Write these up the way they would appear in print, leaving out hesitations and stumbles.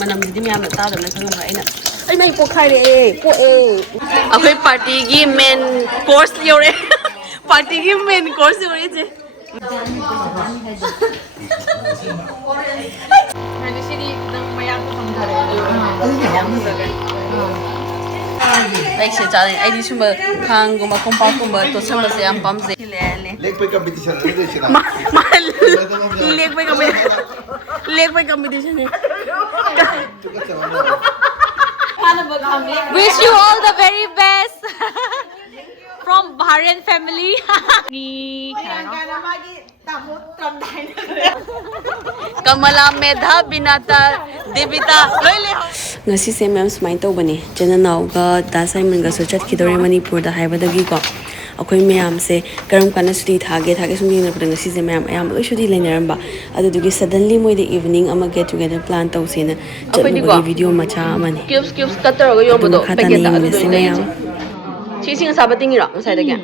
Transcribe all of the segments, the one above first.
ꯃꯅꯝꯗꯤ ꯃꯌꯥꯝꯅ ꯇꯥꯗꯕꯅ ꯈꯪꯉꯝꯕ ꯑꯩ ꯃꯩ ꯄꯣꯛꯈꯥꯏꯔꯛꯑꯦ ꯄꯣꯛꯑꯦ ꯑꯩꯈꯣꯏ ꯄꯥꯔꯇꯤꯒꯤ ꯃꯦꯟ ꯀꯣꯔꯁ ꯌꯧꯔꯛꯑꯦ ꯄꯥꯔꯇꯤꯒꯤ ꯃꯦꯟ ꯀꯣꯔꯁ ꯌꯧꯔꯛꯏꯁꯦ ꯍꯥꯏꯗꯤ ꯁꯤꯗꯤ ꯅꯪ ꯃꯌꯥꯝꯁꯨ ꯊꯝꯊꯔꯛꯑꯦ ꯌꯥꯝ ꯐꯖꯈ꯭ꯔꯦ ꯑꯩꯁꯦ ꯆꯥꯅꯩ ꯑꯩꯗꯤ ꯁꯨꯝꯕ ꯈꯥꯡꯒꯨꯝꯕ ꯀꯣꯝꯄꯥꯛꯀꯨꯝꯕ ꯇꯣꯠꯁꯟꯕꯁꯦ ꯌꯥꯝ ꯄꯥꯝꯖꯩ ꯂꯦꯛꯄꯩ ꯀꯝꯄꯤꯇꯤꯁꯟ ꯂꯦꯛꯄꯩ competition Wish you all the very best from Bahrain family. Kamala Medha Binata Devita Loile. Ngasi ma'am sumai tawbani Jananauga Da Simon ga so chatkidore Manipurda haibadagi ko akhoi ma'am se karam kana suti thage sum dina pudang ngasi se ma'am ayam loi suti lainaramba adudugi suddenly moi the evening ama get together plan tawsena chatlugi video macha amani cubes cutter ga yobodo packet da adu ma'am chi sing sa bating ira ngasai da kya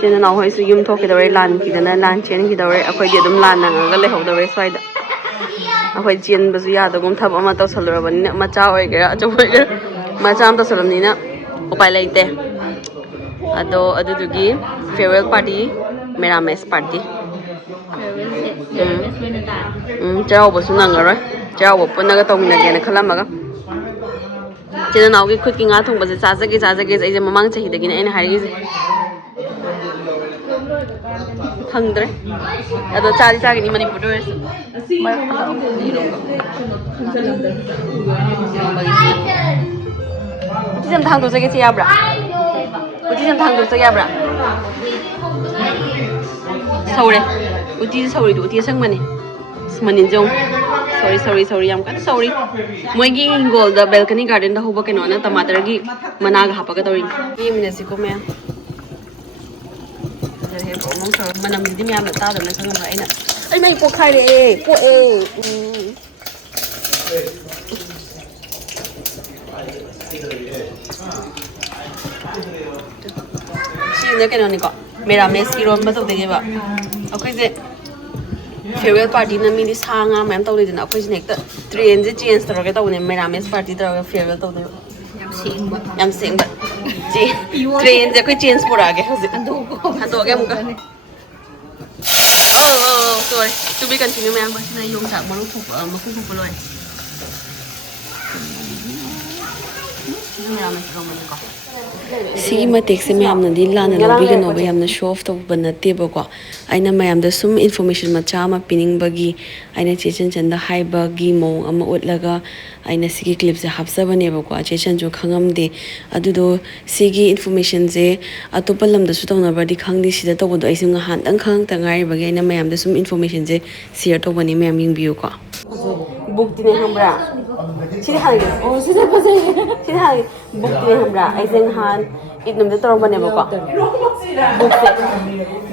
Jena now hoy su yum thokidore lan kidana lan chen kidore akhoi di adum lan nanga lehodore swaida akhoi chen basu yadagum thab ama tawsalorabani macha oigera achoigera macha am tawsalamnina upai laite ado adudugi farewell party merames party chao basu nangaroi chao punaga tawminagena khalamaga Jena now gi khut ki nga thong base chajage ai mamang chahi dagina aina hairi Hungry. Ado chali chagini Manipur tourist. Uti jam thang do jage che yabra. Uti jam thang do jage yabra. Saure. Uti sauri do uti sang mani. Manin jong. Sorry yam kan sorry. Moigi hingol da balcony garden da hoba keno na tomato gi managa hapaga tori. Ni minasi ko me. Manamdi miyam na tadamna khangamba ai mai pokhaire poe Sine keno ni ko merames ki rom ba tawdege ba akhoi je farewell party na mi di sanga ma'am tawdina akhoi je nekta train je change tawge tawne merames party tawge farewell tawde yam singba ji train je koi change porage hoje handoge muka Oh, sorry. To be continued, ma'am. But na yung sa makukupo loy. Sigi matek se mayam na di lana lobi ka no bayam na show off to banate ba ko aina mayam da sum information macha ma pining bagi aina chechen chanda hai bagi mo ama utlaga aina sigi clip se hapsa bane ba ko chechen jo khangam de adu do sigi information je atopalam da su to na ba di khang di sida to bodo aising han dang khang ta ngai bagi aina mayam da sum information je share to bani mayam ying view ko book dine hambra Sini hagi, oh sini apa sih? Sini hagi, bukti ni hambra. Aiseng han, itnum de torong bane bako.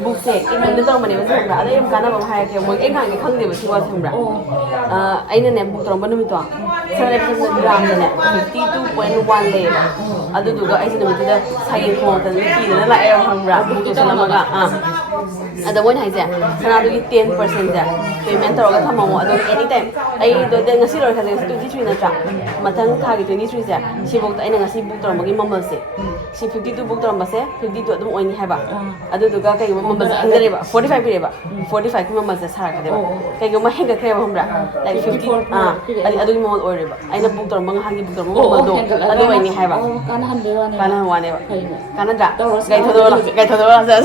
Bukse, itnum de torong bane bako hambra. Ada yang kana bang hai kaya, mo eng hagi khang de bako was hambra. Aina ne buk torong bane mito. Sana episode gram ne 52.1 le. Adu duga aiseng nami tuda sayin kong tan liki na la air hambra. Bukti sana maga. Ada one hai je. Sana adu 10% je. Payment torong ka thamo adu anytime. Ai do de ngasi lor khade 23 na tra. Matang thagi 23 je. Si buk ta aina ngasi buk torong bagi mamal se. Si 52 book torong base 52 adum oini haba. Adu duga kai mamal hingare ba 45 pire ba. 45 ki mamal se sara khade ba. Kai ma henga kre ba hambra. Like 50 adi adu ki mamal ore ba. Aina book torong bang hangi book torong mamal do. Adu oini haba. Kana hanbe wa ne. Kana wane ba. Kana da. Gai thodo la sa.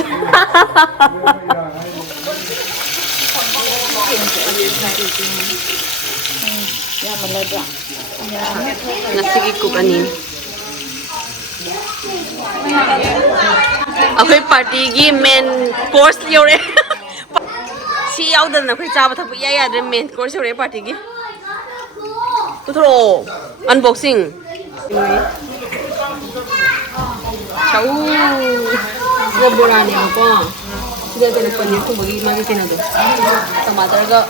Nasi cook ani. Akhoi party gi main course yore. Si yaudana akhoi chaba thapu ya ya main course yore party gi. Puthro unboxing. Chau. Sida borani ko. Sida tele paneer ko bagi magi tinado. Tomato ga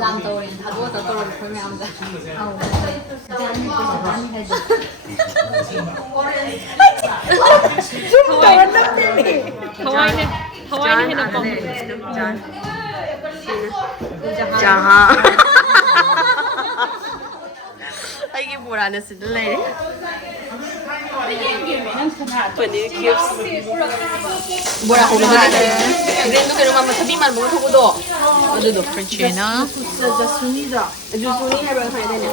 làm tàu này thà đua tàu tàu được khối mẹ ông ra Hawaii này nó còn Jaha. Ay, cái bùa này xin lấy. Phần này cute. Bùa này không phải. Green nó cái nó mà sabi man bukan thoko do. Aduh do. Frenchina Jasuni da. Jasuni hay bang hay đây nè.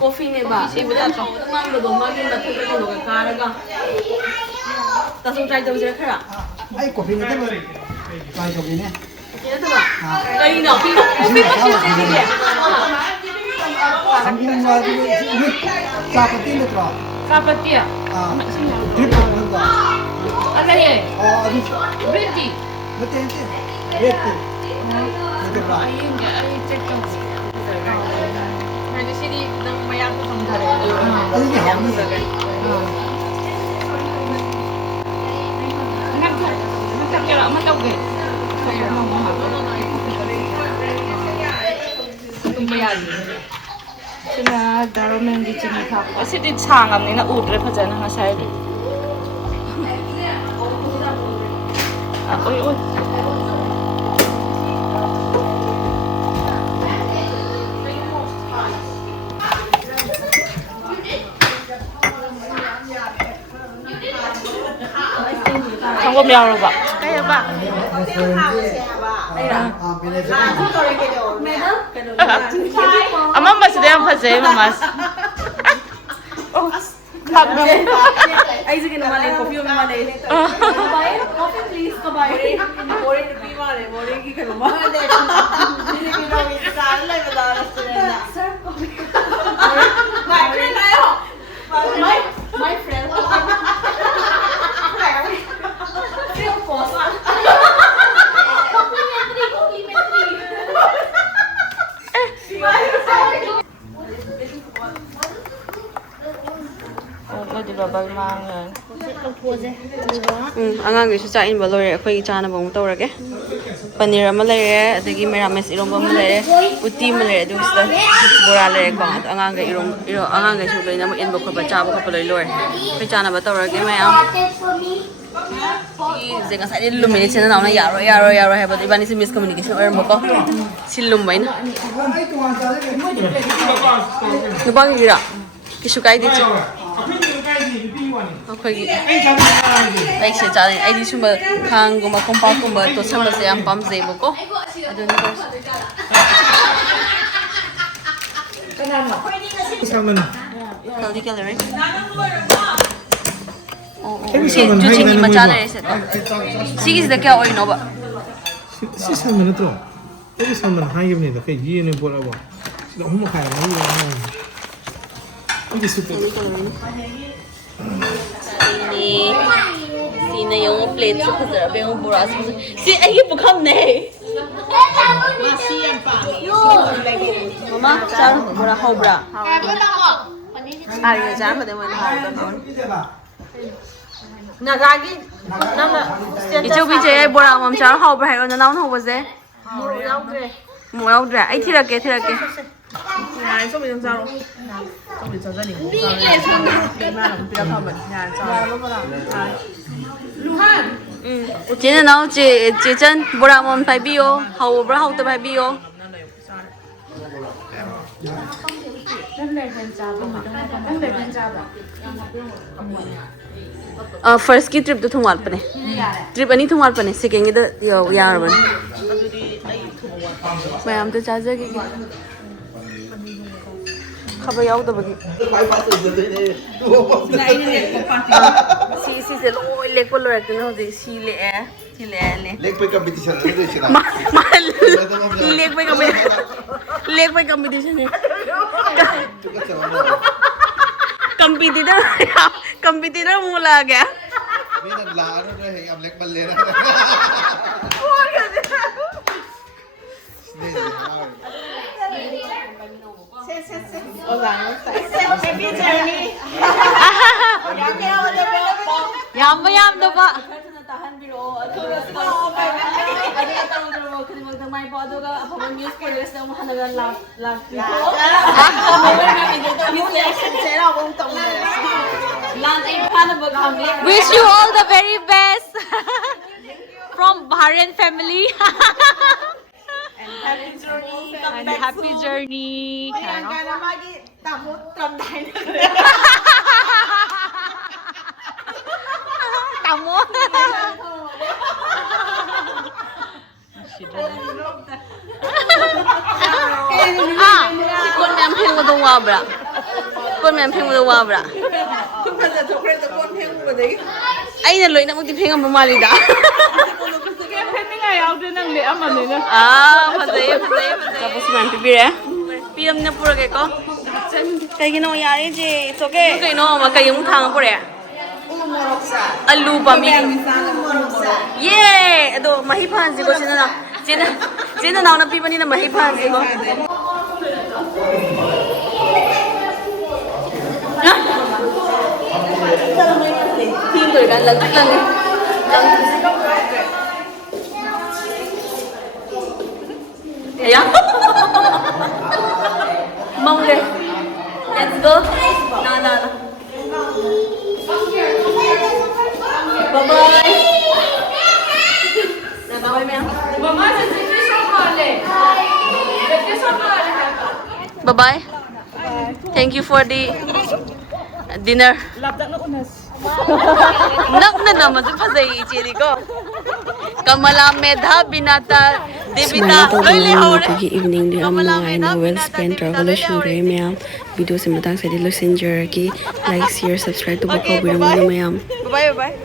Coffee này bà. Ibu dah tahu. Mang lo doma kita tu kita lo kekar aga. Ta sung try tu je kera. Ay, kopi na tayo. Try kopi na. Ini tu ba? Kain nak kopi macam ni dia. Ang yung mga kapatid na ito. Kapatia Trip na ito. ada ya Ano? berhenti Matente. Rete. Ito ba? ayun nggak ayun cek dong nah di sini nang mayang ko samdare Ano yung hangin? mantap ke sina daromeng di sini kak sini changam ni na udre phajana ha sai ôi ôi không có mèo rồi bạn đây là bạn 엄마 masih dia pasal mas oh tak dong Ay, sige naman eh. Coffee yung naman eh. Kabayan? Coffee please, kabayan. More na pi mare. More ki ka naman. Hindi ko na minsan lang. Madalas sila na. Sir, coffee. My friend tayo. My friend. Feel pause. Complimentary. oh di ba balmangan ꯑꯉꯥꯡꯒꯤꯁꯨ ꯆꯥꯛ ꯏꯟꯕ ꯂꯣꯏꯔꯦ ꯑꯩꯈꯣꯏꯒꯤ ꯆꯥꯅꯕ ꯑꯃꯨꯛ ꯇꯧꯔꯒꯦ ꯄꯅꯤꯔ ꯑꯃ ꯂꯩꯔꯦ ꯑꯗꯒꯤ ꯃꯦꯔꯥꯃꯦꯁ ꯏꯔꯣꯝꯕ ꯑꯃ ꯂꯩꯔꯦ ꯎꯇꯤ ꯑꯃ ꯂꯩꯔꯦ ꯑꯗꯨꯒ ꯁꯤꯗ ꯕꯣꯔꯥ ꯂꯩꯔꯦꯀꯣ ꯑꯗꯣ ꯑꯉꯥꯡꯈꯩꯁꯨ ꯂꯣꯏꯅꯃꯛ ꯏꯟꯕ ꯈꯣꯠꯄ ꯆꯥꯕ ꯈꯣꯠꯄ ꯂꯣꯏ ꯂꯣꯏꯔꯦ ꯑꯩꯈꯣꯏ ꯆꯥꯅꯕ ꯇꯧꯔꯒꯦ ꯃꯌꯥꯝ ꯁꯤꯁꯦ ꯉꯁꯥꯏꯗꯤ ꯂꯨꯝꯃꯤꯅꯤ ꯏꯆꯤꯟ ꯏꯅꯥꯎꯅ ꯌꯥꯔꯣꯏ ꯍꯥꯏꯕꯗꯣ ꯏꯕꯥꯅꯤꯁꯦ ꯃꯤꯁꯀꯝꯃꯨꯅꯤꯀꯦꯁꯟ ꯑꯣꯏꯔꯝꯕꯀꯣ ꯁꯤ ꯂꯨꯝꯕ ꯑꯩꯅ ꯅꯨꯄꯥꯒꯤꯔꯥ ꯀꯩꯁꯨ ꯀꯥꯏꯗꯦ ꯆꯦ ꯑꯩꯈꯣꯏꯒꯤ ꯑꯩꯁꯦ ꯆꯥꯅꯩ ꯑꯩꯗꯤ ꯁꯨꯝꯕ ꯈꯥꯡꯒꯨꯝꯕ ꯀꯣꯝꯄꯥꯛꯀꯨꯝꯕ ꯇꯣꯠꯁꯟꯕꯁꯦ ꯌꯥꯝ ꯄꯥꯝꯖꯩꯕꯀꯣ ꯑꯗꯨꯅꯤ ꯀꯦꯂꯣꯔꯤ ꯀꯦꯂꯣꯔꯤ ꯁꯤ ꯖꯨꯆꯤꯡꯒꯤ ꯃꯆꯥ ꯂꯩꯔꯦ ꯁꯦꯠꯇ ꯁꯤꯒꯤꯁꯤꯗ ꯀꯌꯥ ꯑꯣꯏꯅꯣꯕ ꯁꯤ ꯁꯟꯕ ꯅꯠꯇ꯭ꯔꯣ ꯑꯩꯒꯤ ꯁꯟꯕꯅ ꯍꯥꯏꯈꯤꯕꯅꯤꯗ ꯀꯩ ꯌꯦꯟꯅ ꯄꯣꯠꯂꯕ ꯁꯤꯗ 3 ꯃꯈꯥꯏ ꯑꯩꯒꯤ ꯁꯨꯠꯇ Sina yung plate sa kasarap yung buras. Si ay pagkamne. Mama, saan bura hobra? Ari na saan pa din mo na. Nagagi. Nana. Ichu bije bura mam saan hobra hay na naon hobo ze. Mo yaudre. Ay tirake. Ay so bidang saro. Chị nào chị chân bữa nào mình phải bio hậu bữa hậu tôi phải bio first ki trip to thungal pane trip ani thungal pane second ki da yo yar ban mayam to chaja ki खबर याद बगी सी से लो lake पर लो रखते हो सी ले Leg by competition na ito siya. Lake पे competition है कंपटीटर मुंह लगा गया May naglaan na rin, ang leg balera. Snail. Yam ba? Wish you all the very best from Bahrain family. And happy journey. Tamo. Con mèm phim của tôi qua bra. Con mèm phim của tôi qua bra. Anh là lối nào muốn tìm phim ở Mali đã. Tapos man pipire. Piram na pura kay ko. Kay ginawa yari je. It's okay. Kay no makayong thang pura. Alu pa mi. Yeah, ado mahipan si ko sino na na pipa ni na mahipan si ko. Team ko kan lang. Ayan. Mong deh. Let's go. Na. Bye-bye. Bye-bye, ma'am. Bye-bye. Thank you for the dinner. Nak na naman sa pasay ichiri ko. Kamala medha binata Devita. evening di am ngai na well spent revolution gray ma'am video se matang sa di losinjer ki like share subscribe to bako biram mayam Bye-bye.